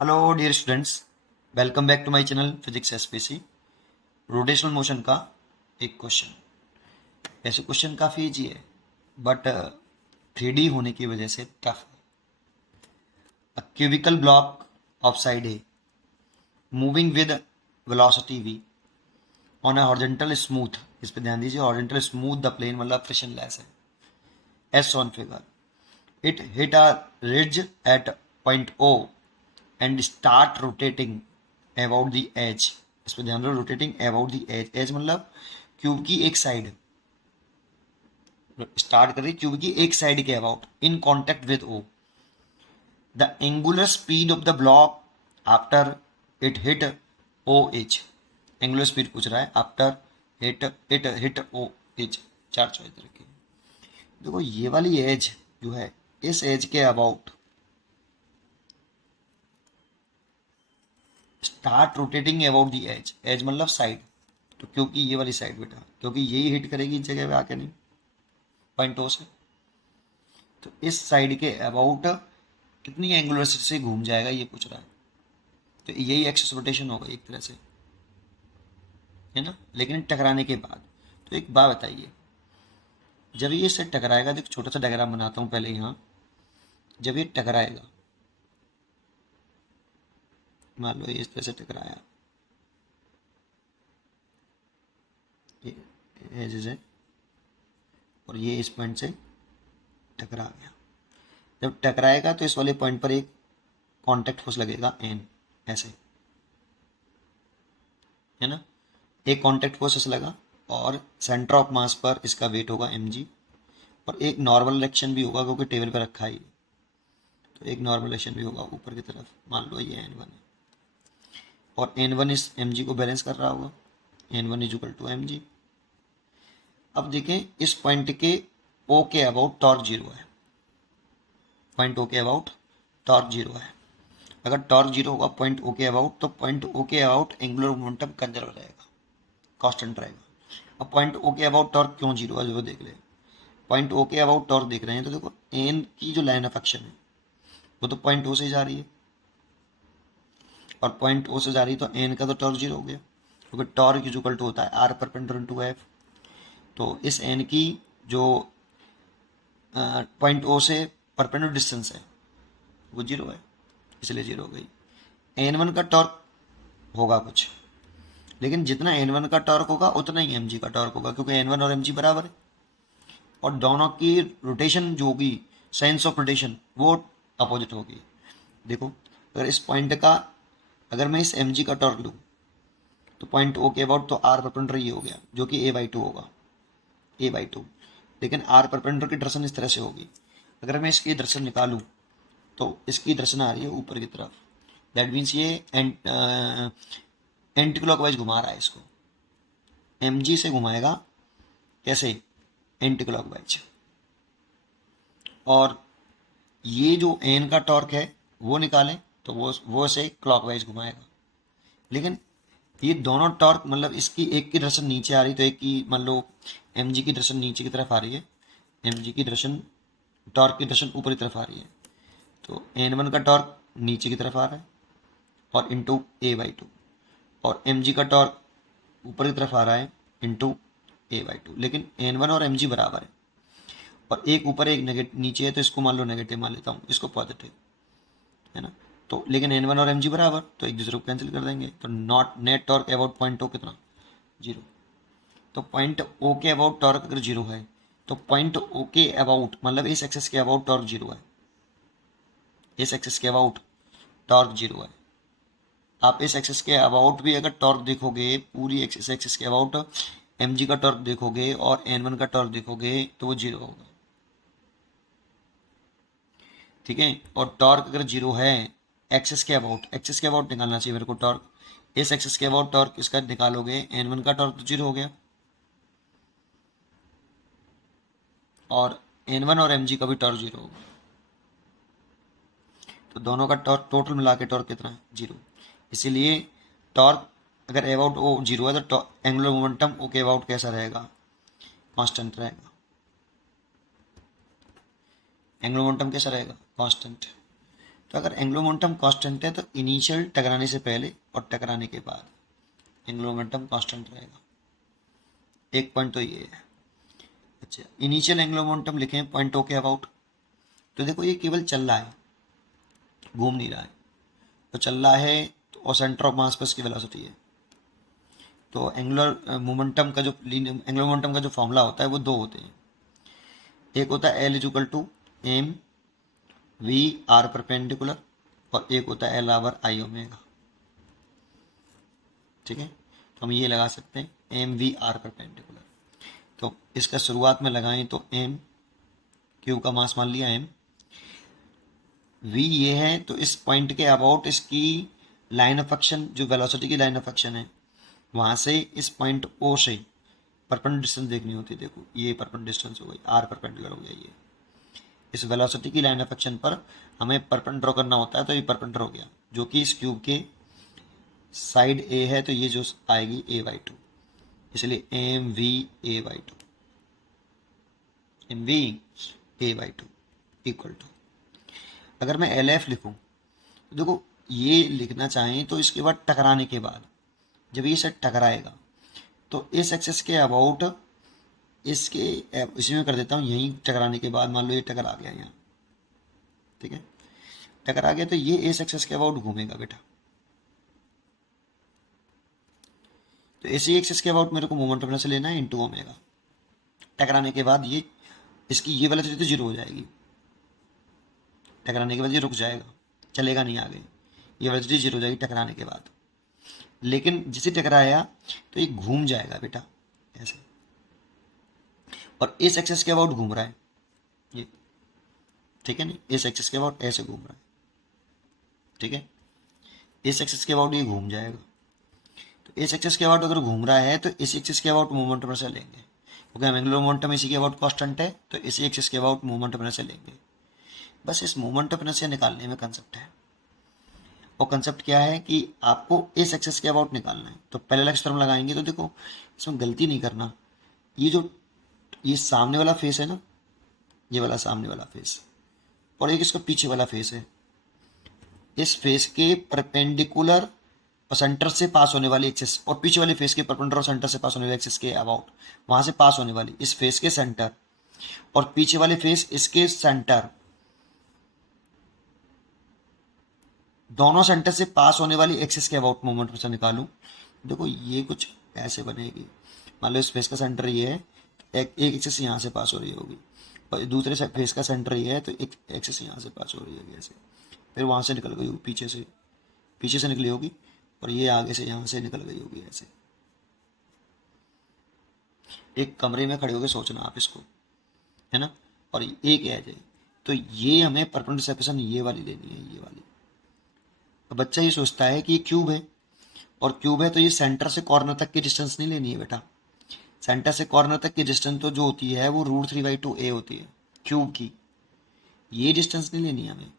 Hello dear students, welcome back to my channel physics SPC. Rotational motion का एक question. ऐसे question काफ़ी easy है बट 3D होने की वजह से टफ है। A cubical block of side a moving with velocity v on a horizontal smooth, इस पे ध्यान दीजिए, हॉरिजॉन्टल स्मूथ द प्लेन मतलब फ्रिक्शन लेस है, as on figure. It hit a ridge at point O and start rotating about the edge. इस पर ध्यान दो, rotating about the edge. Edge मतलब क्यूब की एक साइड, स्टार्ट कर रही क्यूब की एक साइड के about in contact with O. The angular speed of the block after it hit O H. Angular speed पूछ रहा है आफ्टर हिट ओ एच। चार चॉइस रखी। देखो ये वाली एज जो है, इस एज के about start rotating about the edge. Edge मतलब साइड, तो क्योंकि ये वाली साइड बेटा, क्योंकि यही हिट करेगी इस जगह पे आके, नहीं पॉइंट ओ से, तो इस साइड के अबाउट कितनी एंगुलर वेलोसिटी से घूम जाएगा ये पूछ रहा है। तो यही एक्सिस रोटेशन होगा एक तरह से, है ना। लेकिन टकराने के बाद, तो एक बात बताइए, जब ये इससे टकराएगा, तो एक छोटा सा डायग्राम बनाता हूँ पहले यहाँ। जब ये टकराएगा, मान लो ये इस तरह से टकराया, ये एजेस है और ये इस पॉइंट से टकरा गया। जब टकराएगा तो इस वाले पॉइंट पर एक कांटेक्ट फोर्स लगेगा एन, ऐसे, है ना। एक कांटेक्ट फोर्स ऐसे लगा और सेंटर ऑफ मास पर इसका वेट होगा mg, और एक नॉर्मल रिएक्शन भी होगा क्योंकि टेबल पर रखा है, तो एक नॉर्मल रिएक्शन भी होगा ऊपर की तरफ। मान लो ये n1 है और n1 इस mg को बैलेंस कर रहा होगा, n1 is equal to mg। अब देखें इस पॉइंट के o के अबाउट टॉर्क जीरो है, पॉइंट o के अबाउट टॉर्क जीरो है। अगर टॉर्क जीरो होगा पॉइंट o के अबाउट, तो पॉइंट o के अबाउट एंगुलर मोमेंटम कंजर्व रहेगा, कांस्टेंट रहेगा। अब पॉइंट o के अबाउट टॉर्क क्यों जीरो है, जो देख ले। पॉइंट ओ के अबाउट टॉर्क देख रहे हैं, तो देखो एन की जो लाइन ऑफ एक्शन है वो तो पॉइंट ओ से जा रही है, और पॉइंट ओ से जा रही है, तो एन का तो टॉर्क जीरो हो गया, क्योंकि टॉर्क इज इक्वल टू होता है आर परपेंडिकुलर टू एफ। तो इस एन की जो पॉइंट ओ से परपेंडिकुलर डिस्टेंस है वो जीरो है, इसलिए जीरो हो गई। एन वन का टॉर्क होगा कुछ, लेकिन जितना एन वन का टॉर्क होगा उतना ही एम जी का टॉर्क होगा, क्योंकि एन वन और एम जी बराबर है। और दोनों की रोटेशन जो होगी, साइंस ऑफ रोटेशन, वो अपोजिट होगी। देखो अगर इस पॉइंट का, अगर मैं इस एम जी का टॉर्क लूँ, तो पॉइंट ओ के अबाउट तो आर परपेंडिकुलर ये हो गया, जो कि A/2 होगा, A/2। लेकिन आर परपेंडिकुलर की दर्शन इस तरह से होगी। अगर मैं इसकी दर्शन निकालूँ, तो इसकी दर्शन आ रही है ऊपर की तरफ, दैट मीन्स ये एंटी क्लॉकवाइज घुमा रहा है इसको, एम जी से घुमाएगा, कैसे, एंटी क्लॉकवाइज। और ये जो एन का टॉर्क है वो निकालें, तो वो से क्लॉकवाइज घुमाएगा। लेकिन ये दोनों टॉर्क, मतलब इसकी एक की डायरेक्शन नीचे आ रही, तो एक की मान लो एम जी की डायरेक्शन नीचे की तरफ आ रही है, एम जी की डायरेक्शन, टॉर्क की डायरेक्शन ऊपर की तरफ आ रही है, तो एन वन का टॉर्क नीचे की तरफ आ रहा है और इंटू A/2, और एम जी का टॉर्क ऊपर की तरफ आ रहा है इंटू A/2। लेकिन एन वन और एम जी बराबर है, और एक ऊपर एक नेगेटिव नीचे है, तो इसको मान लो नेगेटिव मान लेता हूँ, इसको पॉजिटिव, है ना। तो लेकिन एन वन और एम जी बराबर, तो एक दूसरे को कैंसिल कर देंगे, तो not net torque about point O कितना, जीरो। तो पॉइंट ओ के अबाउट टॉर्क अगर जीरो है, तो पॉइंट ओ के अबाउट मतलब इस एक्सेस के अबाउट टॉर्क जीरो है, इस एक्सेस के अबाउट टॉर्क जीरो है। आप इस एक्सेस के अबाउट भी अगर टॉर्क देखोगे, पूरी एक्सेस के अबाउट एम जी का टॉर्क देखोगे और एन वन का टॉर्क देखोगे, तो वो जीरो होगा, ठीक है। और टॉर्क अगर जीरो है, एक्सेस के अबाउट निकालना चाहिए मेरे को टॉर्क, इस एक्सेस के अबाउट टॉर्क इसका निकालोगे, एन वन का टॉर्क तो जीरो हो गया, और एन वन और एम जी का भी टॉर्क जीरो होगा, तो दोनों का टॉर्क टोटल मिला के टॉर्क कितना है, जीरो। इसीलिए टॉर्क अगर अबाउट ओ जीरो है, तो एंगुलर मोमेंटम ओ के अबाउट कैसा रहेगा, कांस्टेंट रहेगा। एंगुलर मोमेंटम कैसा रहेगा, कांस्टेंट। तो अगर एंगुलर मोमेंटम कांस्टेंट है तो इनिशियल टकराने से पहले और टकराने के बाद एंगुलर मोमेंटम कांस्टेंट रहेगा। एक पॉइंट तो ये है। अच्छा, इनिशियल एंगुलर मोमेंटम लिखें पॉइंट ओ के अबाउट। तो देखो ये केवल चल रहा है, घूम नहीं रहा है। तो चल रहा है तो और सेंटर ऑफ मास पर इसकी वेलोसिटी है। तो एंगुलर मोमेंटम का जो एंगुलर मोमेंटम का जो फॉर्मूला होता है वो दो होते हैं। एक होता है L is equal to M V R perpendicular, और एक होता है एल आवर आई ओमेगा। ठीक है, तो हम ये लगा सकते हैं एम वी आर परपेंडिकुलर। तो इसका शुरुआत में लगाएं तो एम, क्यू का मास मान लिया एम, वी ये है तो इस पॉइंट के अबाउट इसकी लाइन ऑफ एक्शन, जो वेलोसिटी की लाइन ऑफ एक्शन है, वहाँ से इस पॉइंट ओ से परपेंडिकुलर डिस्टेंस देखनी होती है। देखो ये परपेंडिकुलर डिस्टेंस हो गई, आर परपेंडिकुलर हो गया। ये इस वेलोसिटी की लाइन ऑफ एक्शन पर हमें परपेंडिकुलर ड्रॉ करना होता है, तो ये परपेंडिकुलर हो गया, जो कि इस क्यूब के साइड ए है, तो ये जो आएगी ए बाई टू, इसलिए M V A by two, M V A by two equal to, अगर मैं एल एफ लिखूँ तो देखो ये लिखना चाहें तो इसके बाद टकराने के बाद जब ये सेट टकराएगा तो इस एक्सेस के अबाउट इसके इसी में कर देता हूँ, यहीं टकराने के बाद मान लो ये टकरा गया यहाँ, ठीक है, टकरा गया तो ये इस एक्सेस के अबाउट घूमेगा बेटा। तो इसी एक्सेस के अबाउट मेरे को मोमेंट ऑफ से लेना है इनटू ओमेगा। टकराने के बाद ये इसकी ये वेलोसिटी तो जीरो हो जाएगी, टकराने के बाद ये रुक जाएगा, चलेगा नहीं आगे, ये वेलोसिटी जीरो हो जाएगी टकराने के बाद। लेकिन जिसे टकराया तो ये घूम जाएगा बेटा ऐसे, और इस एक्सेस के अबाउट घूम रहा है ये, ठीक है, नहीं इस एक्सेस के अबाउट ऐसे घूम रहा है, ठीक है, इस एक्सेस के अबाउट ये घूम जाएगा। तो इस एक्सेस के अबाउट अगर घूम रहा है तो इस एक्सेस के अबाउट मोमेंट ऑफ से लेंगे, क्योंकि हम एंगुलर मोमेंटम इसी के अबाउट कांस्टेंट है, तो इसी एक्सेस के अबाउट मोमेंट ऑफ से लेंगे। बस इस मोमेंट ऑफ इनर्शिया निकालने में कंसेप्ट है। और कंसेप्ट क्या है कि आपको इस एक्सेस के अबाउट निकालना है। तो पहले एक्स टर्म लगाएंगे तो देखो इसमें गलती नहीं करना, ये जो ये सामने वाला फेस है ना, ये वाला सामने वाला फेस, और एक इसका पीछे वाला फेस है, इस फेस के परपेंडिकुलर और सेंटर से पास होने वाली एक्सेस, और पीछे वाले फेस के परपेंडिकुलर और सेंटर से पास होने वाली एक्सेस के अबाउट, वहां से पास होने वाली इस फेस के सेंटर और पीछे वाले फेस इसके सेंटर, दोनों सेंटर से पास होने वाली एक्सिस के अबाउट मोमेंट से निकालूं। देखो ये कुछ ऐसे बनेगी, मान लो इस फेस का सेंटर ये है, एक एक्सिस यहाँ से पास हो रही होगी, और दूसरे फेस का सेंटर ये है तो एक एक्सिस यहाँ से पास हो रही होगी ऐसे, फिर वहाँ से निकल गई होगी पीछे से निकली होगी, और ये आगे से यहाँ से निकल गई होगी ऐसे। एक कमरे में खड़े होकर सोचना आप इसको, है ना, और एक एज है, तो ये हमें परपेंडिकुलर सेपरेशन ये वाली लेनी है, ये वाली। तो बच्चा ये सोचता है कि ये क्यूब है, और क्यूब है तो ये सेंटर से कॉर्नर तक की डिस्टेंस नहीं लेनी है बेटा। सेंटर से कॉर्नर तक की डिस्टेंस तो जो होती है वो √3/2a होती है क्यूब की, ये डिस्टेंस नहीं लेनी है हमें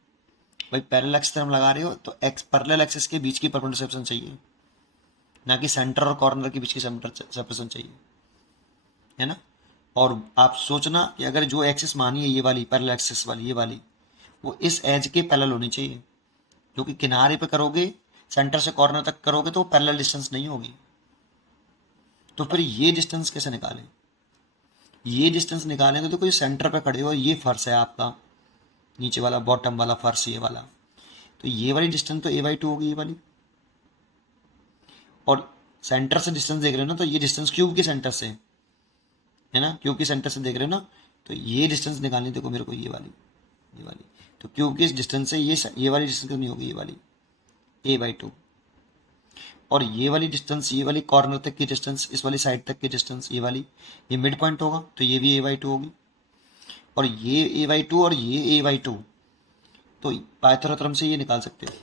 भाई। पैरेलल एक्सिस हम लगा रहे हो तो पैरेलल एक्सिस के बीच की परपेंडिकुलर सेपरेशन चाहिए, ना कि सेंटर और कॉर्नर के बीच की सेपरेशन चाहिए, है ना। और आप सोचना कि अगर जो एक्सिस मानी है ये वाली पैरेलल एक्सिस वाली, ये वाली वो इस एज के पैरेलल होनी चाहिए, जो कि किनारे पे करोगे सेंटर से कॉर्नर तक करोगे तो पैरेलल डिस्टेंस नहीं होगी। तो फिर ये डिस्टेंस कैसे निकालें, ये डिस्टेंस निकालें तो देखो ये सेंटर पे खड़े हो, ये फर्श है आपका नीचे वाला बॉटम वाला फर्श ये वाला, तो ये वाली डिस्टेंस तो a/2 होगी ये वाली, और सेंटर से डिस्टेंस देख रहे हो ना, तो ये डिस्टेंस क्यूब के सेंटर से है ना, क्यूब के सेंटर से देख रहे हो ना, तो ये डिस्टेंस निकालनी देखो मेरे को ये वाली, तो क्यूब के डिस्टेंस से ये वाली डिस्टेंस कितनी होगी, ये वाली a/2, और ये वाली डिस्टेंस, ये वाली कॉर्नर तक की डिस्टेंस, इस वाली साइड तक की डिस्टेंस ये वाली, ये मिड पॉइंट होगा तो ये भी a/2 होगी, और ये a/2 और ये a/2, तो पाइथागोरस से ये निकाल सकते हो।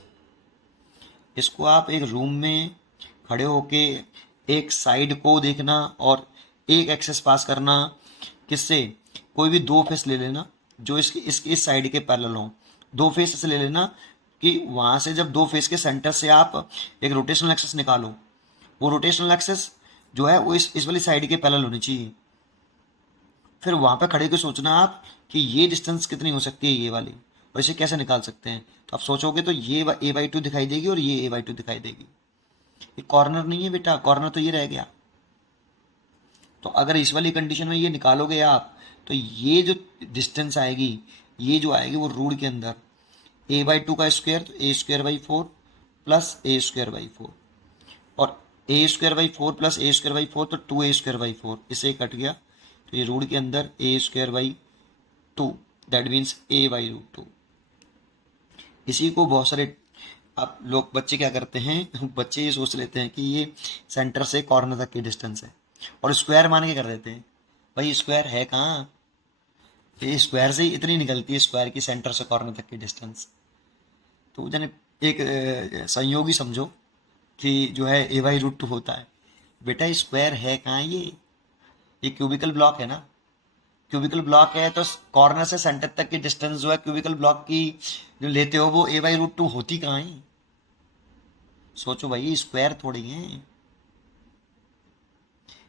इसको आप एक रूम में खड़े होके एक साइड को देखना और एक एक्सेस पास करना, किससे, कोई भी दो फेस ले लेना जो इसके इस साइड के पैरेलल हों, दो फेस से ले लेना कि वहाँ से जब दो फेस के सेंटर से आप एक रोटेशनल एक्सेस निकालो, वो रोटेशनल एक्सेस जो है वो इस वाली साइड के पैरेलल होनी चाहिए। फिर वहाँ पे खड़े के सोचना आप कि ये डिस्टेंस कितनी हो सकती है ये वाली, और इसे कैसे निकाल सकते हैं, तो आप सोचोगे तो ये a/2 दिखाई देगी और ये a/2 दिखाई देगी। ये कॉर्नर नहीं है बेटा, कॉर्नर तो ये रह गया। तो अगर इस वाली कंडीशन में ये निकालोगे आप, तो ये जो डिस्टेंस आएगी, ये जो आएगी वो रूट के अंदर a/2 का स्क्वायर, तो a² / 4 प्लस a²/4, और a²/4 प्लस a²/4 तो 2a²/4, इसे कट गया, तो ये रूट के अंदर a²/2, दैट मीन्स a/√2। इसी को बहुत सारे आप लोग बच्चे क्या करते हैं बच्चे ये सोच लेते हैं कि ये सेंटर से कॉर्नर तक की डिस्टेंस है और स्क्वायर मान के कर देते हैं। भाई स्क्वायर है कहाँ, ये स्क्वायर से ही इतनी निकलती है स्क्वायर की सेंटर से कॉर्नर तक की डिस्टेंस। तो जाने एक संयोगी समझो कि जो है a/√2 होता है। बेटा स्क्वायर है कहाँ ये क्यूबिकल ब्लॉक है ना, क्यूबिकल ब्लॉक है तो कॉर्नर से सेंटर तक की डिस्टेंस जो है क्यूबिकल ब्लॉक की जो लेते हो वो a/√2 होती कहाँ है। सोचो भाई, स्क्वायर थोड़ी है।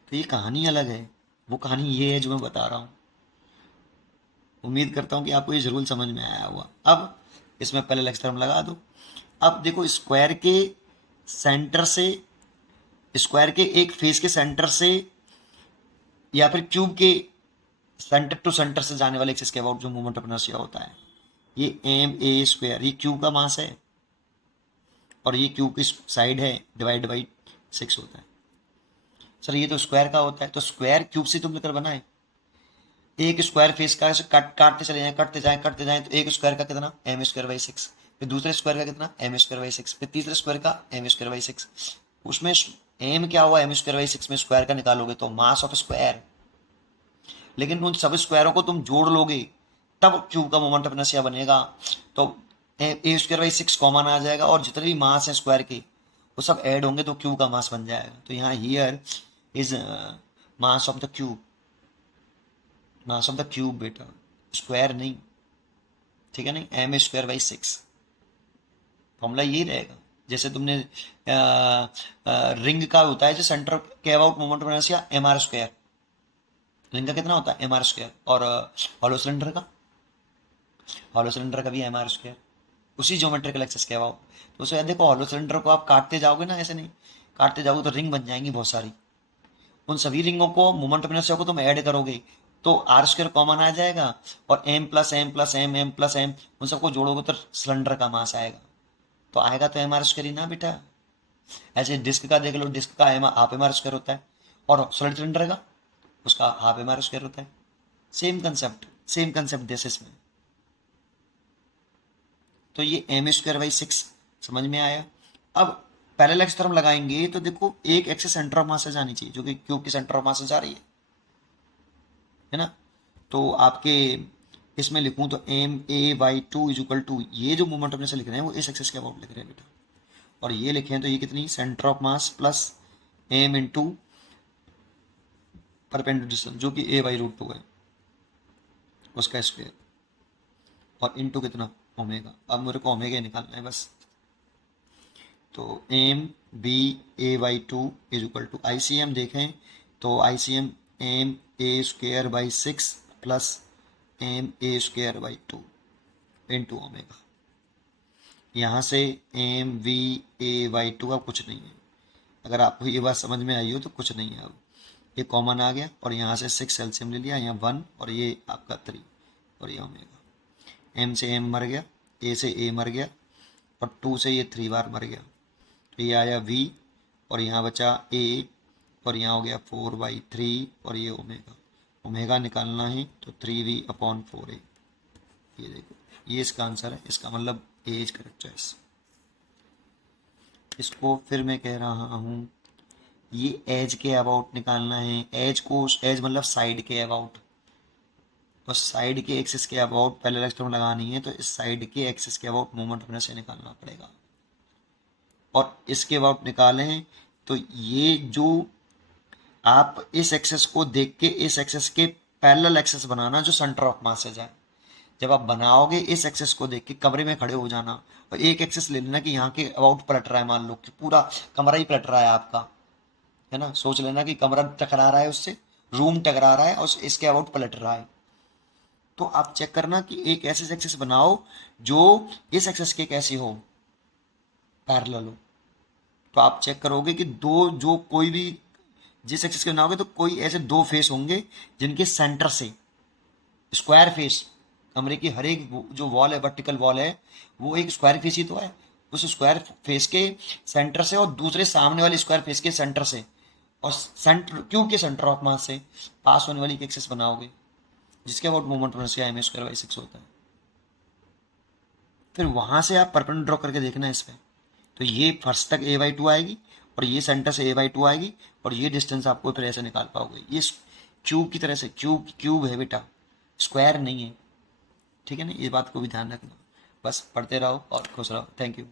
तो ये कहानी अलग है, वो कहानी ये है जो मैं बता रहा हूँ। उम्मीद करता हूँ कि आपको ये जरूर समझ में आया होगा। अब इसमें पहले थ्योरम लगा दो। अब देखो स्क्वायर के सेंटर से, स्क्वायर के एक फेस के सेंटर से या फिर क्यूब के सेंटर टू सेंटर से जाने वाले एक्सिस के अबाउट जो मोमेंट ऑफ इनर्शिया होता है, ये ma², ये क्यूब का मास है और ये क्यूब की साइड है, डिवाइड बाई 6 होता है। सर ये तो स्क्वायर का होता है, तो स्क्वायर क्यूब से तुम लेकर बनाए, एक स्क्वायर फेस का काटते चले जाए, करते जाए, तो एक स्क्वायर का कितना m²/6, फिर दूसरे स्क्वायर का कितना m²/6, फिर तीसरे स्क्वायर का m²/6। उसमें m क्या हुआ, m²/6 में स्क्वायर का निकालोगे तो मास ऑफ स्क्वायर, लेकिन उन सब स्क्वायरों को तुम जोड़ लोगे तब क्यूब का मोमेंट ऑफ इनर्शिया बनेगा। तो a²/6 कॉमन आ जाएगा और जितने भी मास है स्क्वायर के वो सब ऐड होंगे तो क्यूब का मास बन जाएगा। तो यहाँ here is mass of the cube, mass of the cube बेटा, स्क्वायर नहीं, ठीक है नहीं, m²/6 फॉर्मूला यही रहेगा। जैसे तुमने रिंग का होता है जो सेंटर के about moment of inertia mr², ring का कितना होता है mr², और हॉलो सिलेंडर का भी mr², उसी ज्योमेट्रिकल एक्सिस के अबाउट। तो उसे देखो, हॉलो सिलेंडर को आप काटते जाओगे ना, ऐसे नहीं काटते जाओगे तो रिंग बन जाएंगी बहुत सारी, उन सभी रिंगों को मोमेंट ऑफ इनर्शिया को तुम ऐड करोगे तो r² कॉमन आ जाएगा और m+m+m उन सबको जोड़ोगे तो सिलेंडर का मास आएगा, तो आएगा तो mr² ही ना बेटा। ऐसे डिस्क का देख लो, डिस्क का हाफ mr² होता है और सॉलिड सिलेंडर का उसका हाफ mr² होता है। सेम कंसेप्ट दिस इसमें। तो ये m²/6 समझ में आया। अब पैरेलल थ्योरम लगाएंगे तो देखो एक एक्सिस सेंटर ऑफ मास से जानी चाहिए जो कि क्यूब की सेंटर ऑफ मास से जा रही है ना। तो आपके इसमें लिखूं तो ma/2 = ये जो मोमेंट अपने से लिख रहे हैं वो इस एक्सिस के अबाउट लिख रहे हैं बेटा, और ये लिखें तो ये कितनी centre of mass plus m into perpendicular distance जो कि a/√2 है उसका स्क्वायर, और इंटू कितना ओमेगा। अब मेरे को ओमेगा निकालना है बस। तो m/2 = ICM देखें तो ICM ma² / 6 plus ma² / 2 into omega. यहाँ से mva/2 अब कुछ नहीं है, अगर आपको ये बात समझ में आई हो तो कुछ नहीं है। अब ये कॉमन आ गया और यहाँ से 6 एलसीएम ले लिया, यहाँ 1 और ये आपका 3 और ये ओमेगा। m से m मर गया, a से a मर गया और 2 से ये 3 बार मर गया, तो ये आया v और यहाँ बचा a और यहाँ हो गया 4/3 और ये ओमेगा। ओमेगा निकालना है तो 3v/4a। ये देखो ये इसका आंसर है, इसका मतलब ए इज करेक्ट चॉइस। इसको फिर मैं कह रहा हूँ, ये एज के अबाउट निकालना है, एज को, एज मतलब साइड के अबाउट, और साइड के एक्सिस के अबाउट पैरेलल थ्योरम लगानी है तो इस साइड के एक्सिस के अबाउट मोमेंट ऑफ इनर्शिया निकालना पड़ेगा। और इसके अबाउट निकालें तो ये जो आप इस एक्सिस को देख के इस एक्सिस के पैरेलल एक्सिस बनाना जो सेंटर ऑफ मास से जाए। जब आप बनाओगे इस एक्सिस को देख के कमरे में खड़े हो जाना और एक एक्सिस ले लेना कि यहाँ के अबाउट पलट रहा है, मान लो कि पूरा कमरा ही पलट रहा है आपका, है ना। सोच लेना कि कमरा टकरा रहा है उससे, रूम टकरा रहा है और इसके अबाउट पलट रहा है, तो आप चेक करना कि एक ऐसे एक्सिस बनाओ जो इस एक्सिस के कैसे हो, पैरेलल हो। तो आप चेक करोगे कि दो जो कोई भी जिस एक्सिस के बनाओगे तो कोई ऐसे दो फेस होंगे जिनके सेंटर से स्क्वायर फेस, कमरे की हर एक जो वॉल है, वर्टिकल वॉल है, वो एक स्क्वायर फेस ही तो है। उस स्क्वायर फेस के सेंटर से और दूसरे सामने वाले स्क्वायर फेस के सेंटर से और सेंटर क्यूब के सेंटर ऑफ मास से पास होने वाली एक एक्सिस बनाओगे जिसके about moment inertia m square by 6 होता है। फिर वहां से आप परपेंडिकुलर ड्रॉ करके देखना इस पे। तो ये फर्स्ट तक a/2 आएगी और ये सेंटर से a/2 आएगी और ये डिस्टेंस आपको फिर ऐसे निकाल पाओगे। ये क्यूब की तरह से, क्यूब क्यूब है बेटा, स्क्वायर नहीं है। ठीक है ना, ये बात को भी ध्यान रखना। बस पढ़ते रहो और खुश रहो। Thank you.